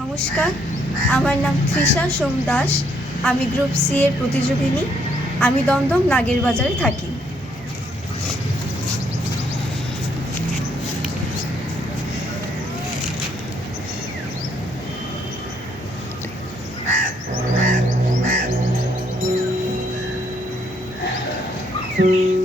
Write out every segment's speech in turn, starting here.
নমস্কার, আমার নাম তৃষা সোম দাস, আমি গ্রুপ সি এর প্রতিযোগিনী, আমি দমদম নাগের বাজারে থাকি। আমার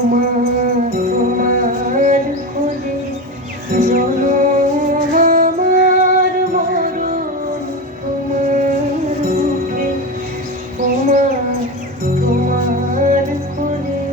তোমার খোঁজে জনম আমার মরণ তোমার রূপে তোমার তোমার খোঁজে